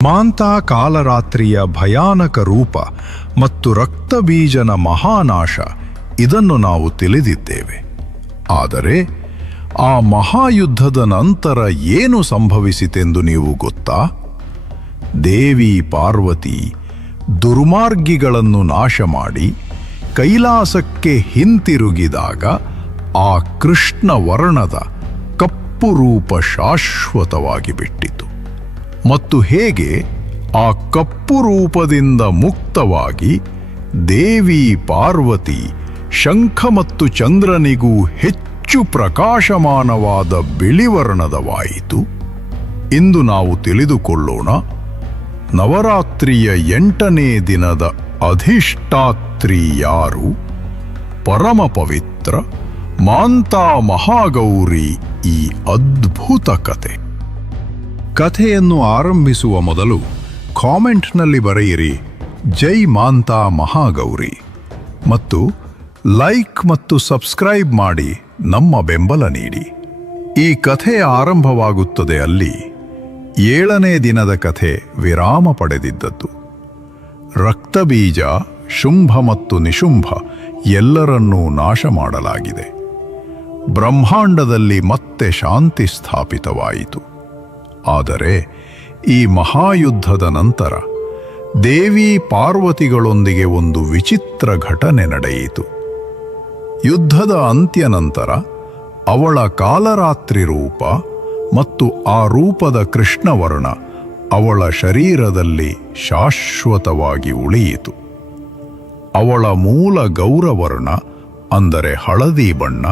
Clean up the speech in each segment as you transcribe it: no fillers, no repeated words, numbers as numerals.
ಮಾಂತಾ ಕಾಲರಾತ್ರಿಯ ಭಯಾನಕ ರೂಪ ಮತ್ತು ರಕ್ತಬೀಜನ ಮಹಾನಾಶ ಇದನ್ನು ನಾವು ತಿಳಿದಿದ್ದೇವೆ. ಆದರೆ ಆ ಮಹಾಯುದ್ಧದ ನಂತರ ಏನು ಸಂಭವಿಸಿತೆಂದು ನೀವು ಗೊತ್ತಾ? ದೇವಿ ಪಾರ್ವತಿ ದುರ್ಮಾರ್ಗಿಗಳನ್ನು ನಾಶ ಮಾಡಿ ಕೈಲಾಸಕ್ಕೆ ಹಿಂತಿರುಗಿದಾಗ ಆ ಕೃಷ್ಣ ವರ್ಣದ ಕಪ್ಪು ರೂಪ ಶಾಶ್ವತವಾಗಿ ಬಿಟ್ಟಿತು. ಮತ್ತು ಹೇಗೆ ಆ ಕಪ್ಪು ರೂಪದಿಂದ ಮುಕ್ತವಾಗಿ ದೇವಿ ಪಾರ್ವತಿ ಶಂಖ ಮತ್ತು ಚಂದ್ರನಿಗೂ ಹೆಚ್ಚು ಪ್ರಕಾಶಮಾನವಾದ ಬಿಳಿವರ್ಣದವಾಯಿತು. ಇಂದು ನಾವು ತಿಳಿದುಕೊಳ್ಳೋಣ ನವರಾತ್ರಿಯ 8ನೇ ದಿನದ ಅಧಿಷ್ಠಾತ್ರಿ ಯಾರು, ಪರಮ ಪವಿತ್ರ ಮಾಂತಾ ಮಹಾಗೌರಿ ಈ ಅದ್ಭುತ ಕಥೆ. ಕಥೆಯನ್ನು ಆರಂಭಿಸುವ ಮೊದಲು ಕಾಮೆಂಟ್ನಲ್ಲಿ ಬರೆಯಿರಿ ಜೈ ಮಾಂತಾ ಮಹಾಗೌರಿ ಮತ್ತು ಲೈಕ್ ಮತ್ತು ಸಬ್ಸ್ಕ್ರೈಬ್ ಮಾಡಿ ನಮ್ಮ ಬೆಂಬಲ ನೀಡಿ. ಈ ಕಥೆ ಆರಂಭವಾಗುತ್ತದೆ ಅಲ್ಲಿ 7ನೇ ದಿನದ ಕಥೆ ವಿರಾಮ ಪಡೆದಿದ್ದದ್ದು. ರಕ್ತಬೀಜ, ಶುಂಭ ಮತ್ತು ನಿಶುಂಭ ಎಲ್ಲರನ್ನೂ ನಾಶ ಮಾಡಲಾಗಿದೆ. ಬ್ರಹ್ಮಾಂಡದಲ್ಲಿ ಮತ್ತೆ ಶಾಂತಿ ಸ್ಥಾಪಿತವಾಯಿತು. ಆದರೆ ಈ ಮಹಾಯುದ್ಧದ ನಂತರ ದೇವಿ ಪಾರ್ವತಿಗಳೊಂದಿಗೆ ಒಂದು ವಿಚಿತ್ರ ಘಟನೆ ನಡೆಯಿತು. ಯುದ್ಧದ ಅಂತ್ಯ ನಂತರ ಅವಳ ಕಾಲರಾತ್ರಿ ರೂಪ ಮತ್ತು ಆ ರೂಪದ ಕೃಷ್ಣವರ್ಣ ಅವಳ ಶರೀರದಲ್ಲಿ ಶಾಶ್ವತವಾಗಿ ಉಳಿಯಿತು. ಅವಳ ಮೂಲ ಗೌರವರ್ಣ ಅಂದರೆ ಹಳದಿ ಬಣ್ಣ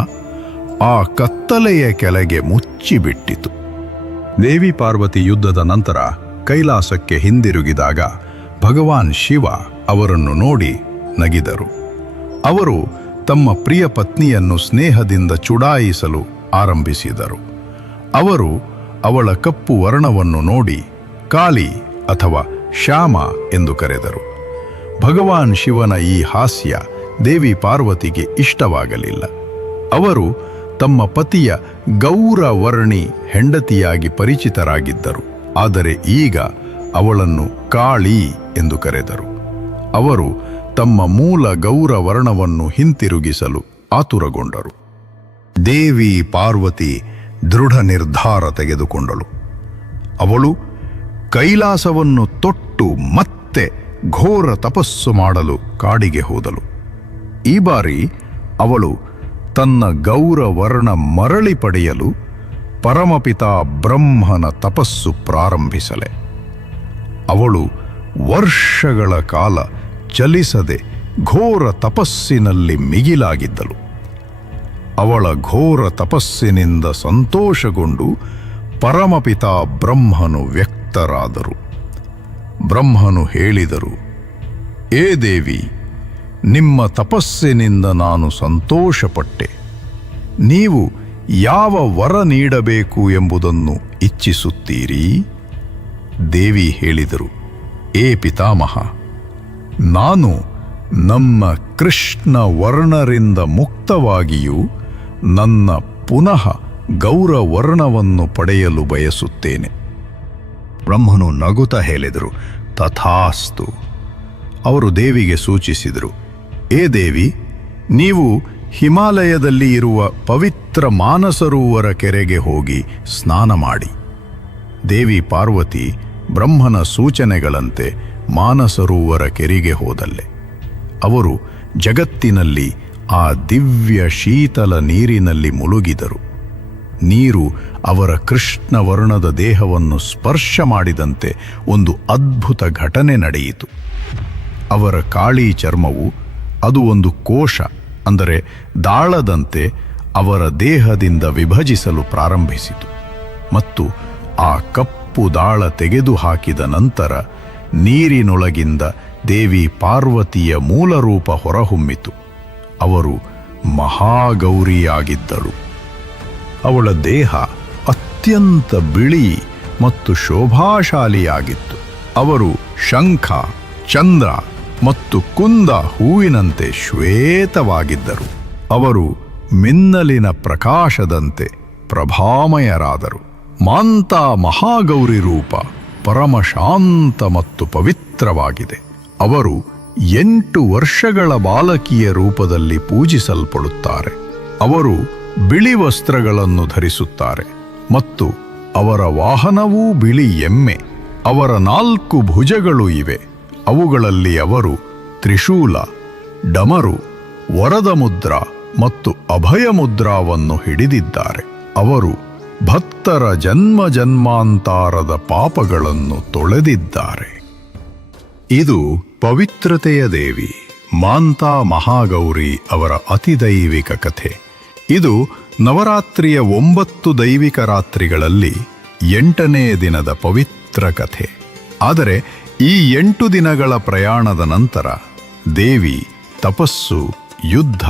ಆ ಕತ್ತಲೆಯ ಕೆಳಗೆ ಮುಚ್ಚಿಬಿಟ್ಟಿತು. ದೇವಿ ಪಾರ್ವತಿ ಯುದ್ಧದ ನಂತರ ಕೈಲಾಸಕ್ಕೆ ಹಿಂದಿರುಗಿದಾಗ ಭಗವಾನ್ ಶಿವ ಅವರನ್ನು ನೋಡಿ ನಗಿದರು. ಅವರು ತಮ್ಮ ಪ್ರಿಯ ಪತ್ನಿಯನ್ನು ಸ್ನೇಹದಿಂದ ಚುಡಾಯಿಸಲು ಆರಂಭಿಸಿದರು. ಅವರು ಅವಳ ಕಪ್ಪು ವರ್ಣವನ್ನು ನೋಡಿ ಕಾಳಿ ಅಥವಾ ಶ್ಯಾಮ ಎಂದು ಕರೆದರು. ಭಗವಾನ್ ಶಿವನ ಈ ಹಾಸ್ಯ ದೇವಿ ಪಾರ್ವತಿಗೆ ಇಷ್ಟವಾಗಲಿಲ್ಲ. ಅವರು ತಮ್ಮ ಪತಿಯ ಗೌರವರ್ಣಿ ಹೆಂಡತಿಯಾಗಿ ಪರಿಚಿತರಾಗಿದ್ದರು. ಆದರೆ ಈಗ ಅವಳನ್ನು ಕಾಳಿ ಎಂದು ಕರೆದರು. ಅವರು ತಮ್ಮ ಮೂಲ ಗೌರವರ್ಣವನ್ನು ಹಿಂತಿರುಗಿಸಲು ಆತುರಗೊಂಡರು. ದೇವಿ ಪಾರ್ವತಿ ದೃಢ ನಿರ್ಧಾರ ತೆಗೆದುಕೊಂಡಳು. ಅವಳು ಕೈಲಾಸವನ್ನು ತೊಟ್ಟು ಮತ್ತೆ ಘೋರ ತಪಸ್ಸು ಮಾಡಲು ಕಾಡಿಗೆ ಹೋದಳು. ಈ ಬಾರಿ ಅವಳು ತನ್ನ ಗೌರವರ್ಣ ಮರಳಿ ಪಡೆಯಲು ಪರಮಪಿತಾ ಬ್ರಹ್ಮನ ತಪಸ್ಸು ಪ್ರಾರಂಭಿಸಲೆ. ಅವಳು ವರ್ಷಗಳ ಕಾಲ ಚಲಿಸದೆ ಘೋರ ತಪಸ್ಸಿನಲ್ಲಿ ಮಿಗಿಲಾಗಿದ್ದಳು. ಅವಳ ಘೋರ ತಪಸ್ಸಿನಿಂದ ಸಂತೋಷಗೊಂಡು ಪರಮಪಿತಾ ಬ್ರಹ್ಮನು ವ್ಯಕ್ತರಾದರು. ಬ್ರಹ್ಮನು ಹೇಳಿದರು, ಏ ದೇವಿ, ನಿಮ್ಮ ತಪಸ್ಸಿನಿಂದ ನಾನು ಸಂತೋಷಪಟ್ಟೆ. ನೀವು ಯಾವ ವರ ನೀಡಬೇಕು ಎಂಬುದನ್ನು ಇಚ್ಛಿಸುತ್ತೀರಿ? ದೇವಿ ಹೇಳಿದರು, ಏ ಪಿತಾಮಹ, ನಾನು ನಮ್ಮ ಕೃಷ್ಣ ವರ್ಣರಿಂದ ಮುಕ್ತವಾಗಿಯೂ ನನ್ನ ಪುನಃ ಗೌರವರ್ಣವನ್ನು ಪಡೆಯಲು ಬಯಸುತ್ತೇನೆ. ಬ್ರಹ್ಮನು ನಗುತ್ತಾ ಹೇಳಿದರು, ತಥಾಸ್ತು. ಅವರು ದೇವಿಗೆ ಸೂಚಿಸಿದರು, ಏ ದೇವಿ, ನೀವು ಹಿಮಾಲಯದಲ್ಲಿ ಇರುವ ಪವಿತ್ರ ಮಾನಸರೋವರ ಕೆರೆಗೆ ಹೋಗಿ ಸ್ನಾನ ಮಾಡಿ. ದೇವಿ ಪಾರ್ವತಿ ಬ್ರಹ್ಮನ ಸೂಚನೆಗಳಂತೆ ಮಾನಸರೋವರ ಕೆರೆಗೆ ಹೋದಲ್ಲೆ. ಅವರು ಜಗತ್ತಿನಲ್ಲಿ ಆ ದಿವ್ಯ ಶೀತಲ ನೀರಿನಲ್ಲಿ ಮುಳುಗಿದರು. ನೀರು ಅವರ ಕೃಷ್ಣ ವರ್ಣದ ದೇಹವನ್ನು ಸ್ಪರ್ಶ ಮಾಡಿದಂತೆ ಒಂದು ಅದ್ಭುತ ಘಟನೆ ನಡೆಯಿತು. ಅವರ ಕಾಳಿ ಚರ್ಮವು ಅದು ಒಂದು ಕೋಶ ಅಂದರೆ ದಾಳದಂತೆ ಅವರ ದೇಹದಿಂದ ವಿಭಜಿಸಲು ಪ್ರಾರಂಭಿಸಿತು. ಮತ್ತು ಆ ಕಪ್ಪು ದಾಳ ತೆಗೆದುಹಾಕಿದ ನಂತರ ನೀರಿನೊಳಗಿಂದ ದೇವಿ ಪಾರ್ವತಿಯ ಮೂಲರೂಪ ಹೊರಹೊಮ್ಮಿತು. ಅವರು ಮಹಾಗೌರಿಯಾಗಿದ್ದಳು. ಅವಳ ದೇಹ ಅತ್ಯಂತ ಬಿಳಿ ಮತ್ತು ಶೋಭಾಶಾಲಿಯಾಗಿತ್ತು. ಅವರು ಶಂಖ, ಚಂದ್ರ ಮತ್ತು ಕುಂದ ಹೂವಿನಂತೆ ಶ್ವೇತವಾಗಿದ್ದರು. ಅವರು ಮಿನ್ನಲಿನ ಪ್ರಕಾಶದಂತೆ ಪ್ರಭಾಮಯರಾದರು. ಮಾಂತಾ ಮಹಾಗೌರಿ ರೂಪ ಪರಮಶಾಂತ ಮತ್ತು ಪವಿತ್ರವಾಗಿದೆ. ಅವರು 8 ವರ್ಷಗಳ ಬಾಲಕಿಯ ರೂಪದಲ್ಲಿ ಪೂಜಿಸಲ್ಪಡುತ್ತಾರೆ. ಅವರು ಬಿಳಿ ವಸ್ತ್ರಗಳನ್ನು ಧರಿಸುತ್ತಾರೆ ಮತ್ತು ಅವರ ವಾಹನವೂ ಬಿಳಿ ಎಮ್ಮೆ. ಅವರ 4 ಭುಜಗಳು ಇವೆ. ಅವುಗಳಲ್ಲಿ ಅವರು ತ್ರಿಶೂಲ, ಡಮರು, ವರದ ಮುದ್ರ ಮತ್ತು ಅಭಯ ಮುದ್ರಾವನ್ನು ಹಿಡಿದಿದ್ದಾರೆ. ಅವರು ಭಕ್ತರ ಜನ್ಮ ಜನ್ಮಾಂತರದ ಪಾಪಗಳನ್ನು ತೊಳೆದಿದ್ದಾರೆ. ಇದು ಪವಿತ್ರತೆಯ ದೇವಿ ಮಾಂತಾ ಮಹಾಗೌರಿ ಅವರ ಅತಿದೈವಿಕ ಕಥೆ. ಇದು ನವರಾತ್ರಿಯ 9 ದೈವಿಕ ರಾತ್ರಿಗಳಲ್ಲಿ 8ನೇ ದಿನದ ಪವಿತ್ರ ಕಥೆ. ಆದರೆ ಈ 8 ದಿನಗಳ ಪ್ರಯಾಣದ ನಂತರ ದೇವಿ ತಪಸ್ಸು, ಯುದ್ಧ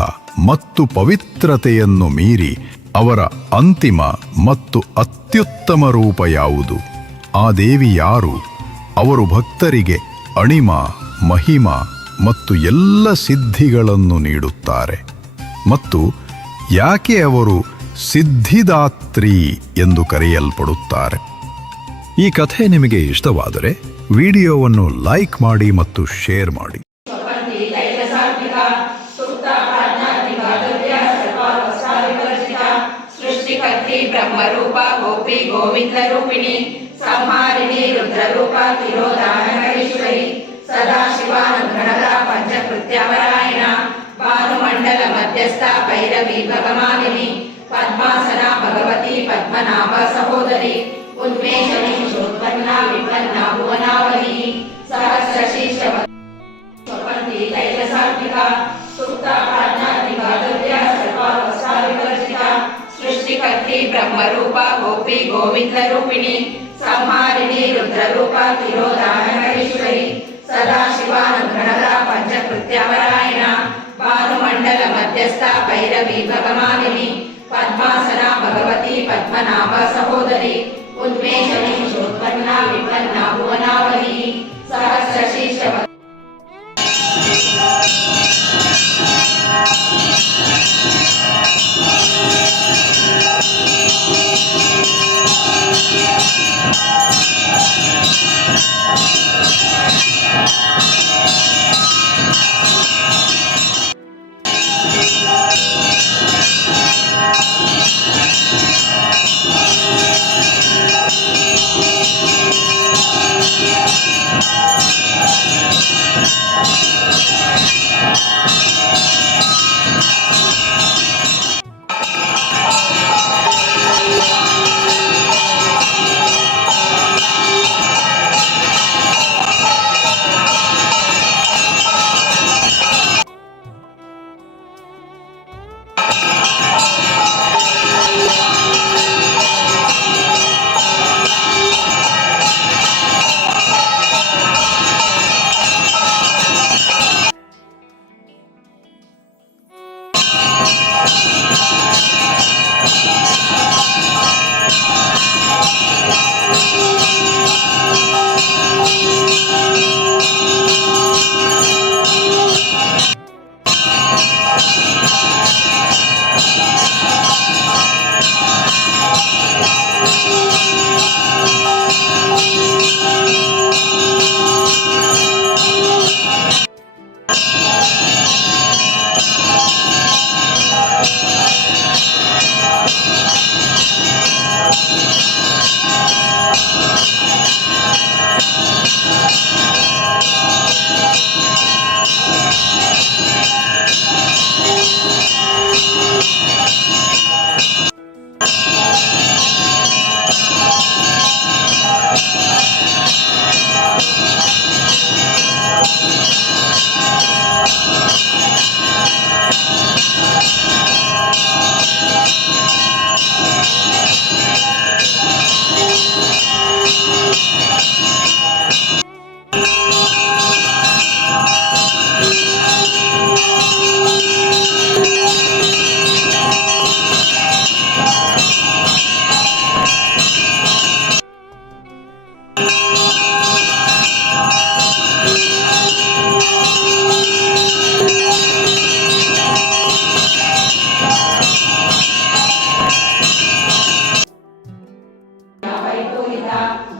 ಮತ್ತು ಪವಿತ್ರತೆಯನ್ನು ಮೀರಿ ಅವರ ಅಂತಿಮ ಮತ್ತು ಅತ್ಯುತ್ತಮ ರೂಪ ಯಾವುದು? ಆ ದೇವಿ ಯಾರು? ಅವರು ಭಕ್ತರಿಗೆ ಅಣಿಮ, ಮಹಿಮ ಮತ್ತು ಎಲ್ಲ ಸಿದ್ಧಿಗಳನ್ನು ನೀಡುತ್ತಾರೆ. ಮತ್ತು ಯಾಕೆ ಅವರು ಸಿದ್ಧಿದಾತ್ರಿ ಎಂದು ಕರೆಯಲ್ಪಡುತ್ತಾರೆ? ಈ ಕಥೆ ನಿಮಗೆ ಇಷ್ಟವಾದರೆ ವಿಡಿಯೋವನ್ನು ಲೈಕ್ ಮಾಡಿ ಮತ್ತು ಶೇರ್ ಮಾಡಿ. ಬ್ರಹ್ಮರೂಪ ಗೋಪಿ ಗೋವಿಂದ ರೂಪಿಣಿ ಸಂಹಾರಿಣಿ ರುದ್ರರೂಪ ತಿರೋಧಾರಣೇಶ್ವರಿ ಸದಾಶಿವಾನುಗ್ರಹದ ಪಂಚಕೃತ್ಯವರಾಯಣ ಭಾನುಮಂಡಲ ಮಧ್ಯಸ್ಥ ಭೈರವಿ ಭಗಮಾಲಿನಿ ಪದ್ಮಾಸನ ಭಗವತಿ ಪದ್ಮನಾಭ ಸಹೋದರಿ ಉನ್ಮೇಷಣಿ ಶೋತ್ಪನ್ನ ವಿಪನ್ನ ಭುವನಾವಲಿ ಸಹಸ್ರಶೀರ್ಷ ಸ್ವಪಂತಿ ತೈಲಸಾತ್ವಿಕ ಸುಪ್ತ ಪ್ರಾಜ್ಞಾತ್ಮಿಕ ದುರ್ಯ ಸರ್ವಾವಸ್ಥಾ ವಿವರ್ಜಿತ ಸೃಷ್ಟಿಕರ್ತಿ ಬ್ರಹ್ಮರೂಪ ಗೋಪಿ ಗೋವಿಂದ ರೂಪಿಣಿ ಸಂಹಾರಿಣಿ ರುದ್ರರೂಪ ತಿರೋಧಾರಣೇಶ್ವರಿ ಸದಾಶಿವಾನುಗ್ರಹದ ಪಂಚಕೃತ್ಯವರಾಯಣ ಭಾನುಮಂಡಲ ಮಧ್ಯಸ್ಥ ಭೈರವಿ ಭಗಮಾಲಿನಿ ಪದ್ಮಾಸನ ಭಗವತಿ ಪದ್ಮನಾಭ ಸಹೋದರಿ ಉನ್ಮೇಷಣಿ ಶೋತ್ಪನ್ನ ವಿಪನ್ನ ಭುವನಾವಲಿ ಸಹಸ್ರಶೀರ್ಷ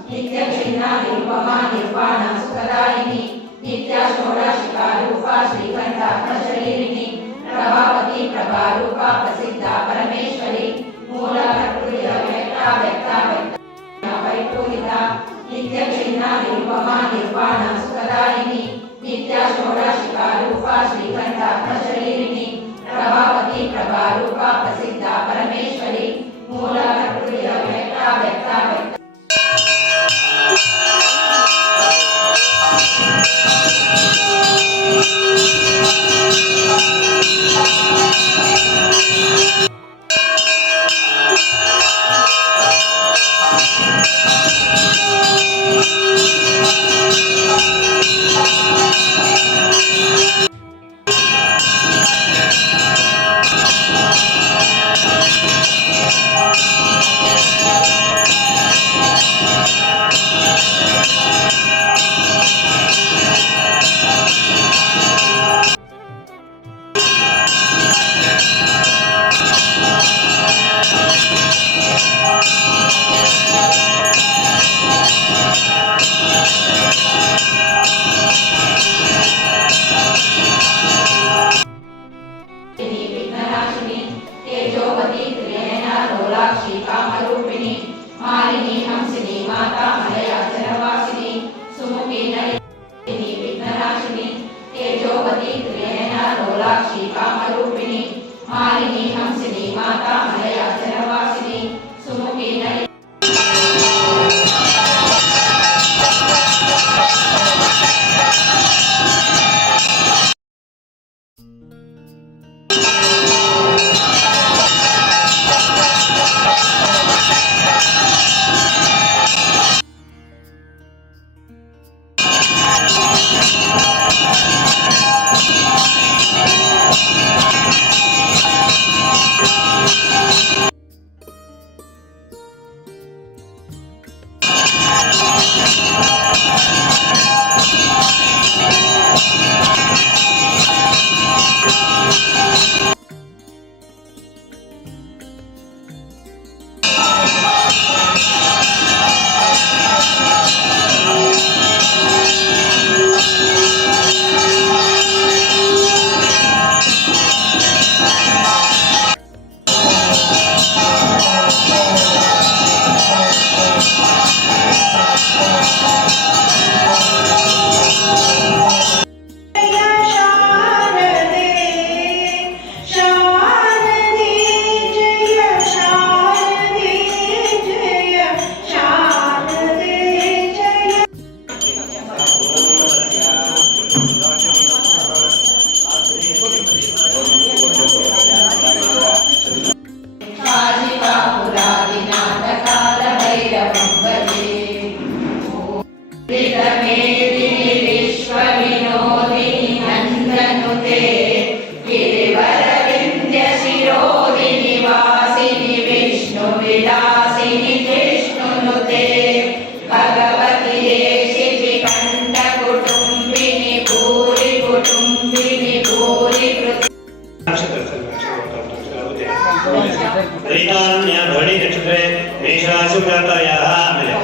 ನಿತ್ಯ ಕ್ಷೀಣ निरुपमा निर्वाण सुखदायिनी नित्या षोडशिका रूपा श्रीकंठात्मशरीरिणी प्रभावती प्रभारूपा प्रसिद्धा परमेश्वरी मूल प्रकृति व्यक्ता व्यक्ता वैपूरिता नित्य क्षीणा निरुपमा निर्वाण सुखदायिनी नित्या षोडशिका रूपा श्रीकंठात्मशरीरिणी प्रभावती प्रभारूपा प्रसिद्धा परमेश्वरी मूल प्रकृति व्यक्ता व्यक्ता तेजोवती त्रिनयना लोलाक्षी कामरूपिणी मालिनी हंसिनी माता मलयाचलवासिनी सुमुखी नलिनी विघ्ननाशिनी तेजोवती त्रिनयना लोलाक्षी कामरूपिणी मालिनी हंसिनी माता मलयाचलवासिनी सुमुखी नलिनी दैतारण्य धोनी नक्षत्रे मेषराशि जातायाः आमेले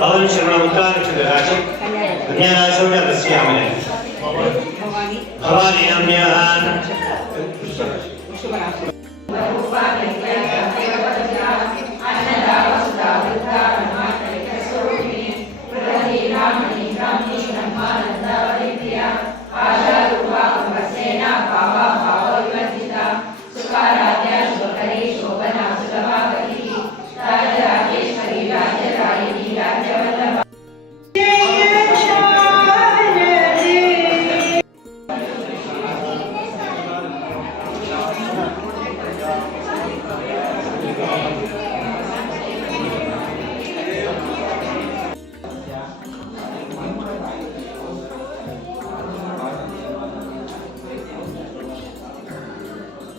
पवन शर्मा उत्तर नक्षत्र राशि कन्या राशि जातस्य आमेले भवानी नाम्याः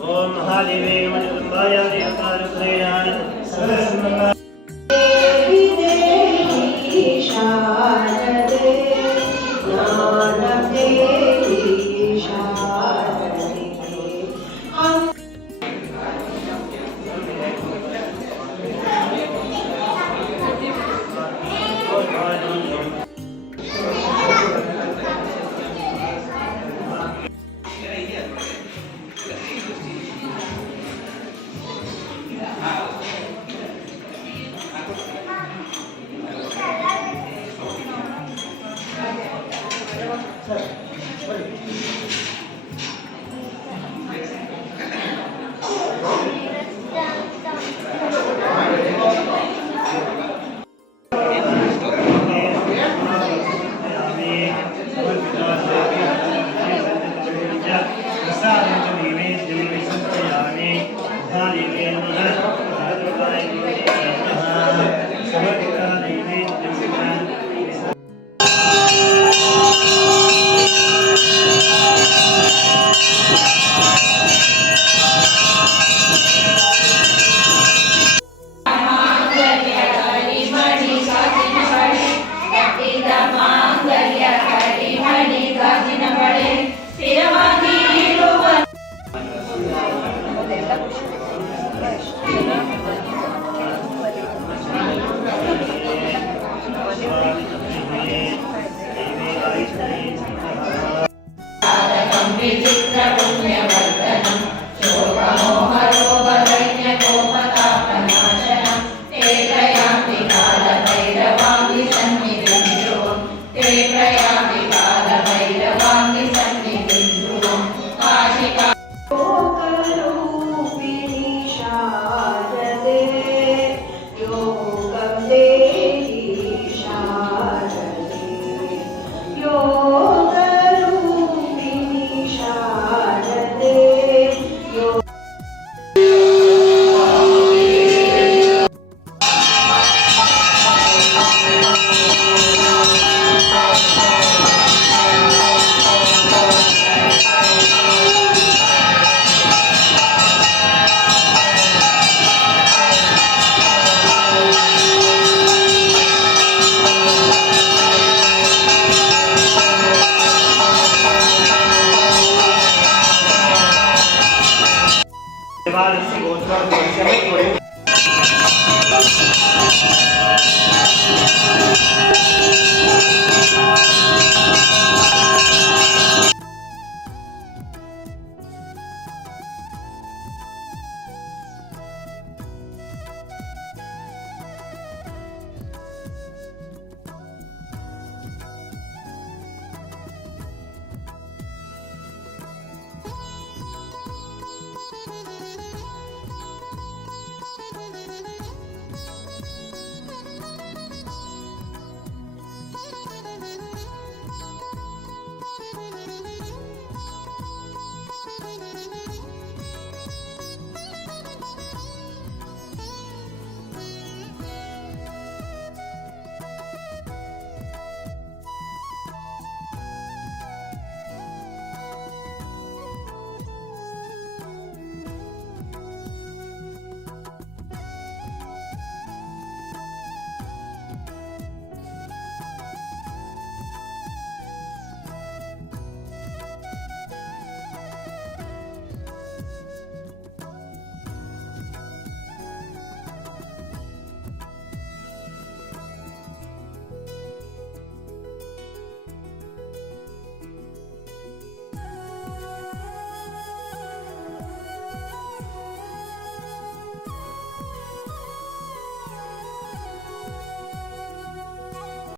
ओम महादेवे मनोरंभाय